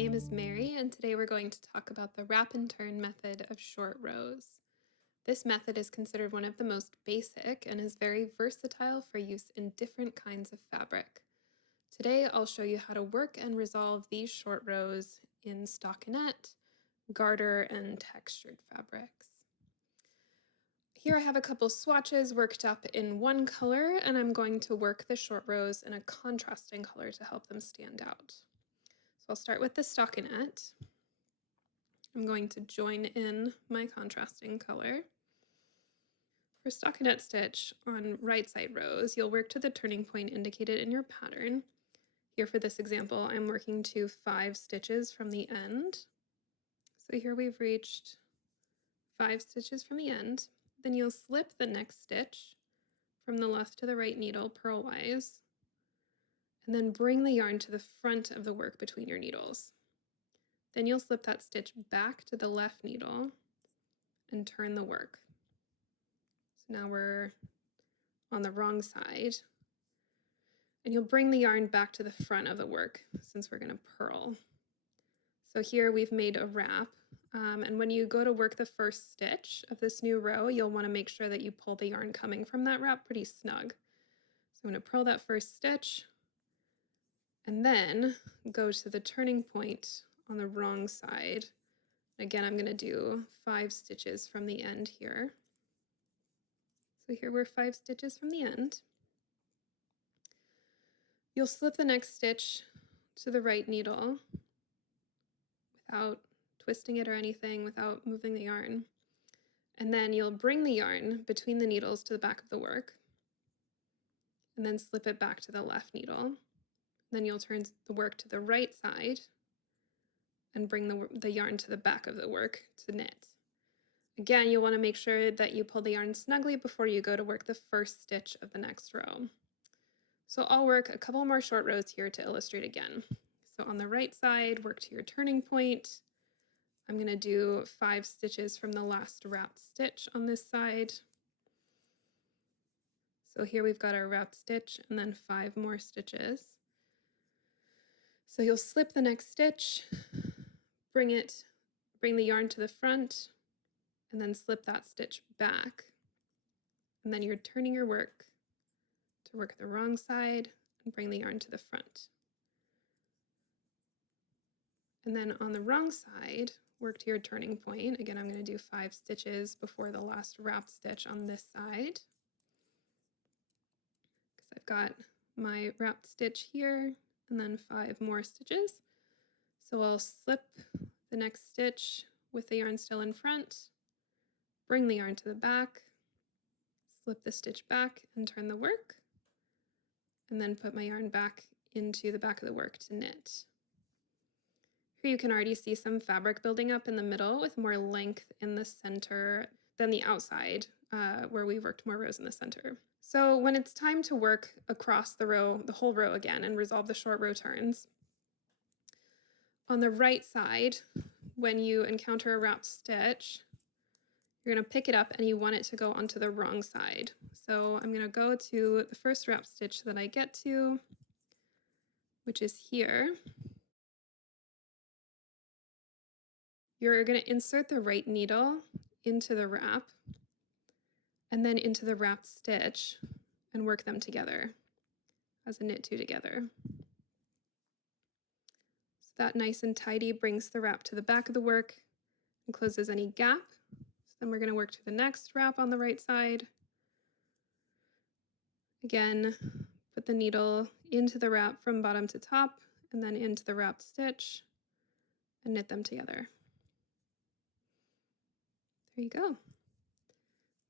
name is Mary, and today we're going to talk about the wrap and turn method of short rows. This method is considered one of the most basic and is very versatile for use in different kinds of fabric. Today I'll show you how to work and resolve these short rows in stockinette, garter, and textured fabrics. Here I have a couple swatches worked up in one color, and I'm going to work the short rows in a contrasting color to help them stand out. So I'll start with the stockinette. I'm going to join in my contrasting color. For stockinette stitch on right side rows, you'll work to the turning point indicated in your pattern. Here for this example, I'm working to 5 stitches from the end. So here we've reached 5 stitches from the end. Then you'll slip the next stitch from the left to the right needle purlwise, and then bring the yarn to the front of the work between your needles. Then you'll slip that stitch back to the left needle and turn the work. So now we're on the wrong side. And you'll bring the yarn back to the front of the work since we're going to purl. So here we've made a wrap. And when you go to work the first stitch of this new row, you'll want to make sure that you pull the yarn coming from that wrap pretty snug. So I'm going to purl that first stitch and then go to the turning point on the wrong side. Again, I'm going to do 5 stitches from the end here. So here we're 5 stitches from the end. You'll slip the next stitch to the right needle without twisting it or anything, without moving the yarn. And then you'll bring the yarn between the needles to the back of the work and then slip it back to the left needle. Then you'll turn the work to the right side and bring the yarn to the back of the work to knit. Again, you'll want to make sure that you pull the yarn snugly before you go to work the first stitch of the next row. So I'll work a couple more short rows here to illustrate again. So on the right side, work to your turning point. I'm going to do 5 stitches from the last wrapped stitch on this side. So here we've got our wrapped stitch and then 5 more stitches. So you'll slip the next stitch, bring the yarn to the front, and then slip that stitch back. And then you're turning your work to work the wrong side and bring the yarn to the front. And then on the wrong side, work to your turning point. Again, I'm going to do 5 stitches before the last wrapped stitch on this side, because I've got my wrapped stitch here and then 5 more stitches. So I'll slip the next stitch with the yarn still in front, bring the yarn to the back, slip the stitch back and turn the work, and then put my yarn back into the back of the work to knit. Here you can already see some fabric building up in the middle with more length in the center than the outside, where we worked more rows in the center. So when it's time to work across the row, the whole row again, and resolve the short row turns, on the right side, when you encounter a wrapped stitch, you're going to pick it up and you want it to go onto the wrong side. So I'm going to go to the first wrapped stitch that I get to, which is here. You're going to insert the right needle into the wrap and then into the wrapped stitch and work them together as a knit 2 together. So that nice and tidy brings the wrap to the back of the work and closes any gap. So then we're going to work to the next wrap on the right side. Again, put the needle into the wrap from bottom to top and then into the wrapped stitch and knit them together. There you go.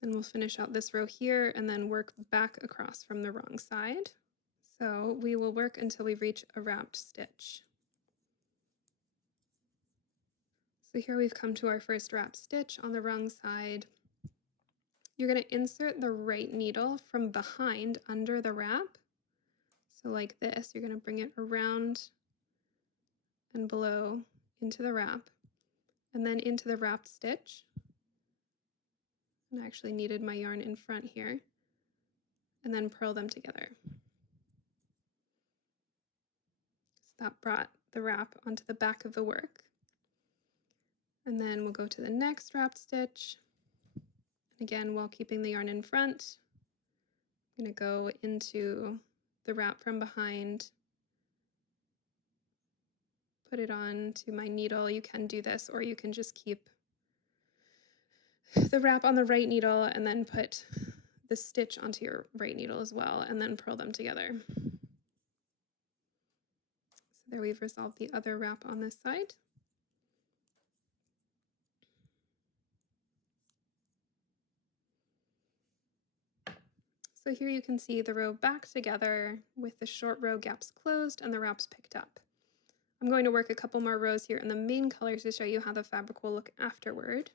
Then we'll finish out this row here and then work back across from the wrong side. So we will work until we reach a wrapped stitch. So here we've come to our first wrapped stitch on the wrong side. You're going to insert the right needle from behind under the wrap. So like this, you're going to bring it around and below into the wrap and then into the wrapped stitch. And I actually needed my yarn in front here, and then purl them together. So that brought the wrap onto the back of the work. And then we'll go to the next wrapped stitch. Again, while keeping the yarn in front, I'm going to go into the wrap from behind, put it on to my needle. You can do this, or you can just keep the wrap on the right needle and then put the stitch onto your right needle as well, and then purl them together. So there we've resolved the other wrap on this side. So here you can see the row back together with the short row gaps closed and the wraps picked up. I'm going to work a couple more rows here in the main colors to show you how the fabric will look afterward.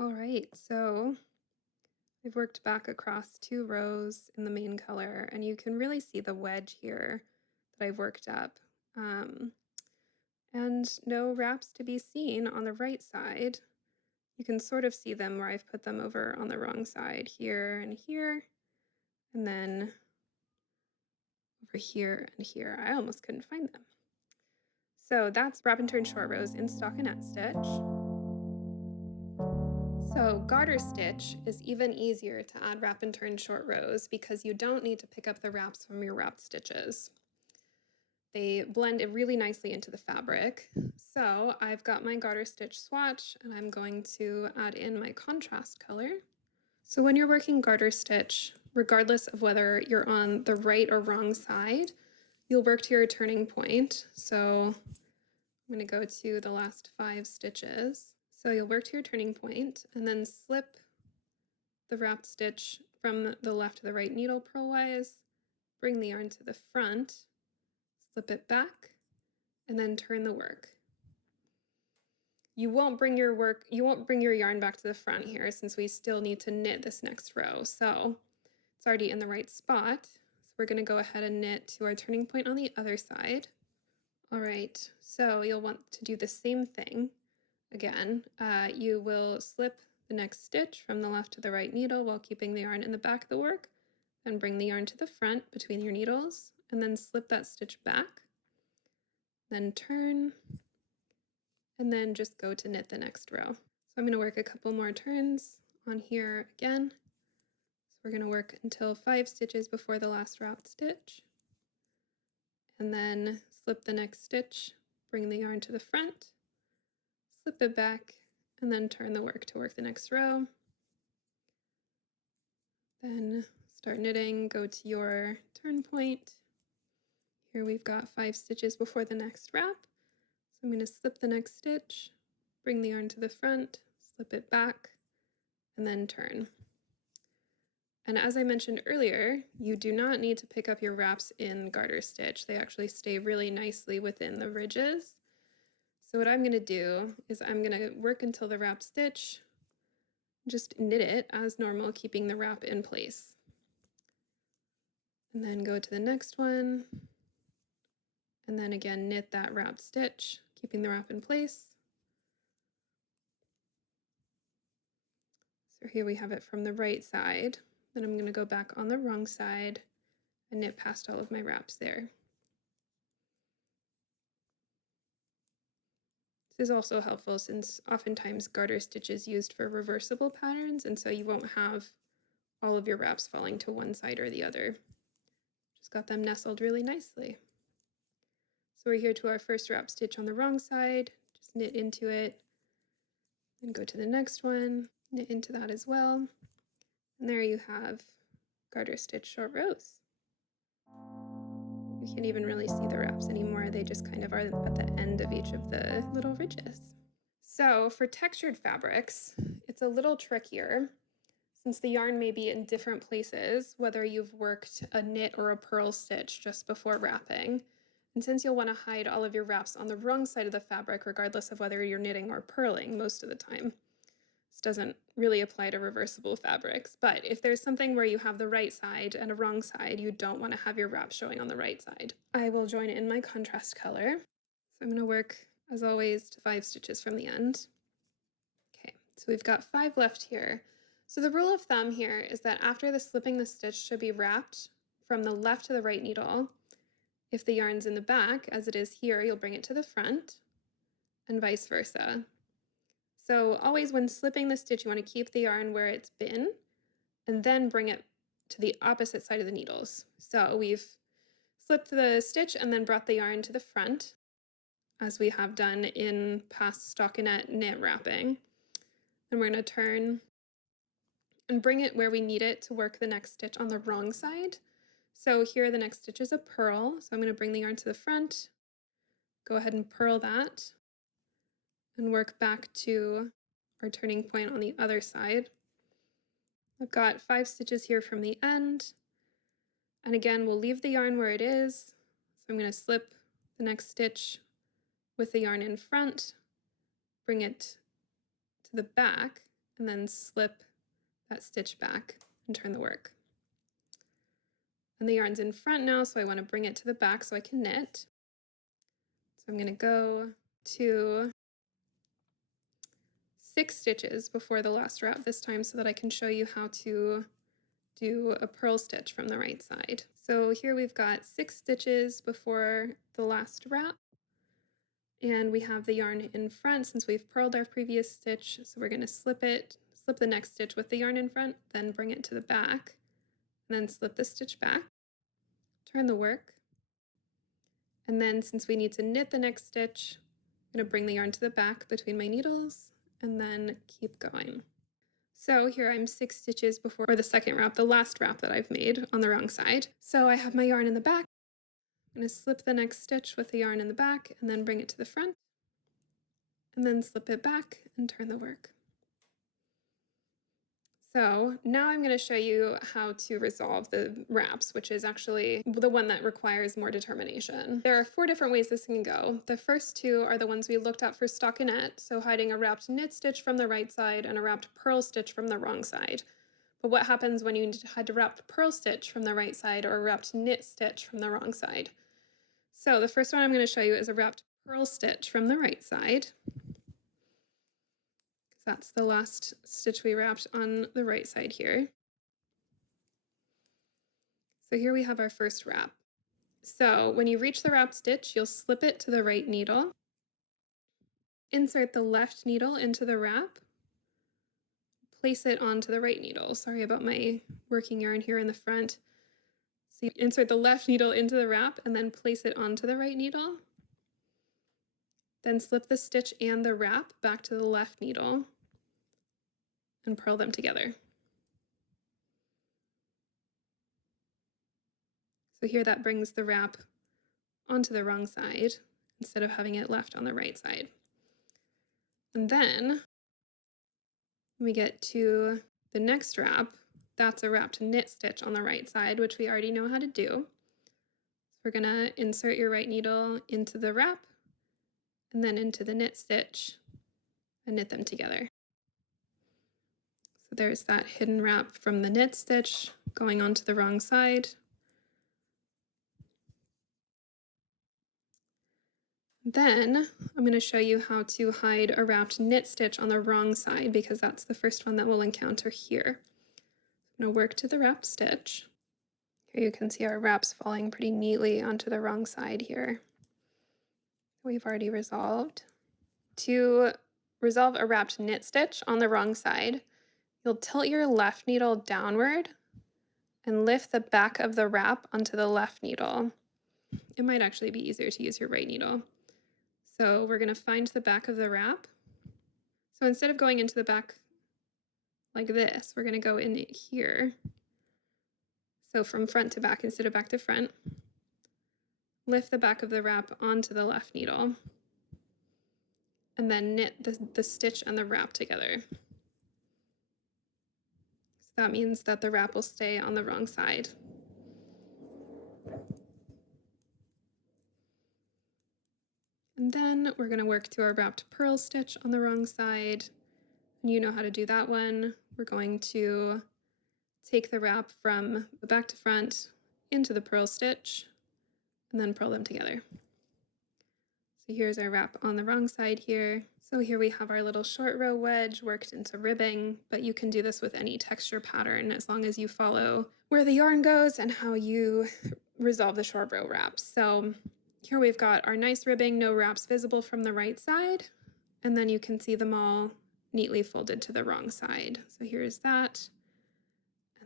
All right, so I've worked back across 2 rows in the main color, and you can really see the wedge here that I've worked up. And no wraps to be seen on the right side. You can sort of see them where I've put them over on the wrong side, here, and then over here and here. I almost couldn't find them. So that's wrap and turn short rows in stockinette stitch. So garter stitch is even easier to add wrap and turn short rows because you don't need to pick up the wraps from your wrapped stitches. They blend really nicely into the fabric. So I've got my garter stitch swatch, and I'm going to add in my contrast color. So when you're working garter stitch, regardless of whether you're on the right or wrong side, you'll work to your turning point. So I'm going to go to the last 5 stitches. So you'll work to your turning point and then slip the wrapped stitch from the left to the right needle purlwise, bring the yarn to the front, slip it back, and then turn the work. You won't bring your yarn back to the front here since we still need to knit this next row. So it's already in the right spot. So we're going to go ahead and knit to our turning point on the other side. All right, so you'll want to do the same thing again. You will slip the next stitch from the left to the right needle while keeping the yarn in the back of the work, then bring the yarn to the front between your needles, and then slip that stitch back, then turn, and then just go to knit the next row. So I'm going to work a couple more turns on here again. So we're going to work until 5 stitches before the last wrapped stitch, and then slip the next stitch, bring the yarn to the front, slip it back, and then turn the work to work the next row. Then start knitting, go to your turn point. Here we've got 5 stitches before the next wrap. So I'm going to slip the next stitch, bring the yarn to the front, slip it back, and then turn. And as I mentioned earlier, you do not need to pick up your wraps in garter stitch. They actually stay really nicely within the ridges. So what I'm going to do is I'm going to work until the wrap stitch, just knit it as normal, keeping the wrap in place. And then go to the next one, and then again knit that wrapped stitch, keeping the wrap in place. So here we have it from the right side. Then I'm going to go back on the wrong side and knit past all of my wraps there. This is also helpful since oftentimes garter stitch is used for reversible patterns, and so you won't have all of your wraps falling to one side or the other. Just got them nestled really nicely. So we're here to our first wrap stitch on the wrong side, just knit into it, then go to the next one, knit into that as well, and there you have garter stitch short rows. You can't even really see the wraps anymore, they just kind of are at the end of each of the little ridges. So for textured fabrics, it's a little trickier since the yarn may be in different places, whether you've worked a knit or a purl stitch just before wrapping. And since you'll want to hide all of your wraps on the wrong side of the fabric, regardless of whether you're knitting or purling most of the time, this doesn't really apply to reversible fabrics. But if there's something where you have the right side and a wrong side, you don't want to have your wrap showing on the right side. I will join in my contrast color. So I'm going to work, as always, to 5 stitches from the end. Okay, so we've got 5 left here. So the rule of thumb here is that after the slipping, the stitch should be wrapped from the left to the right needle, If the yarn's in the back, as it is here, you'll bring it to the front, and vice versa. So always when slipping the stitch, you want to keep the yarn where it's been, and then bring it to the opposite side of the needles. So we've slipped the stitch and then brought the yarn to the front, as we have done in past stockinette knit wrapping. And we're going to turn and bring it where we need it to work the next stitch on the wrong side. So here the next stitch is a purl, so I'm going to bring the yarn to the front, go ahead and purl that, and work back to our turning point on the other side. I've got 5 stitches here from the end, and again we'll leave the yarn where it is, so I'm going to slip the next stitch with the yarn in front, bring it to the back, and then slip that stitch back and turn the work. And the yarn's in front now, so I want to bring it to the back so I can knit. So I'm going to go to 6 stitches before the last wrap this time so that I can show you how to do a purl stitch from the right side. So here we've got 6 stitches before the last wrap, and we have the yarn in front since we've purled our previous stitch, so we're going to slip the next stitch with the yarn in front, then bring it to the back, and then slip the stitch back, turn the work, and then since we need to knit the next stitch, I'm going to bring the yarn to the back between my needles and then keep going. So here I'm 6 stitches before the second wrap, the last wrap that I've made on the wrong side. So I have my yarn in the back. I'm going to slip the next stitch with the yarn in the back and then bring it to the front, and then slip it back and turn the work. So now I'm going to show you how to resolve the wraps, which is actually the one that requires more determination. There are 4 different ways this can go. The first 2 are the ones we looked at for stockinette, so hiding a wrapped knit stitch from the right side and a wrapped purl stitch from the wrong side. But what happens when you hide a wrapped purl stitch from the right side or a wrapped knit stitch from the wrong side? So the first one I'm going to show you is a wrapped purl stitch from the right side. That's the last stitch we wrapped on the right side here. So here we have our first wrap. So when you reach the wrapped stitch, you'll slip it to the right needle, insert the left needle into the wrap, place it onto the right needle. Sorry about my working yarn here in the front. So you insert the left needle into the wrap and then place it onto the right needle. Then slip the stitch and the wrap back to the left needle and purl them together. So here that brings the wrap onto the wrong side instead of having it left on the right side. And then when we get to the next wrap, that's a wrapped knit stitch on the right side, which we already know how to do. So we're gonna insert your right needle into the wrap and then into the knit stitch and knit them together. So there's that hidden wrap from the knit stitch going onto the wrong side. Then I'm going to show you how to hide a wrapped knit stitch on the wrong side because that's the first one that we'll encounter here. I'm going to work to the wrapped stitch. Here you can see our wraps falling pretty neatly onto the wrong side here. We've already resolved. To resolve a wrapped knit stitch on the wrong side, you'll tilt your left needle downward and lift the back of the wrap onto the left needle. It might actually be easier to use your right needle. So we're going to find the back of the wrap. So instead of going into the back like this, we're going to go in here. So from front to back instead of back to front. Lift the back of the wrap onto the left needle. And then knit the stitch and the wrap together. So that means that the wrap will stay on the wrong side. And then we're going to work to our wrapped purl stitch on the wrong side. And you know how to do that one. We're going to take the wrap from the back to front into the purl stitch and then purl them together. So here's our wrap on the wrong side here. So here we have our little short row wedge worked into ribbing, but you can do this with any texture pattern as long as you follow where the yarn goes and how you resolve the short row wraps. So here we've got our nice ribbing, no wraps visible from the right side, and then you can see them all neatly folded to the wrong side. So here's that,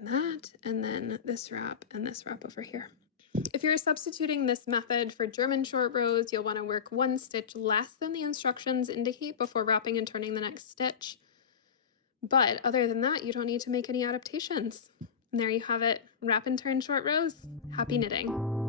and then this wrap and this wrap over here. If you're substituting this method for German short rows, you'll want to work one stitch less than the instructions indicate before wrapping and turning the next stitch. But other than that, you don't need to make any adaptations. And there you have it, wrap and turn short rows. Happy knitting.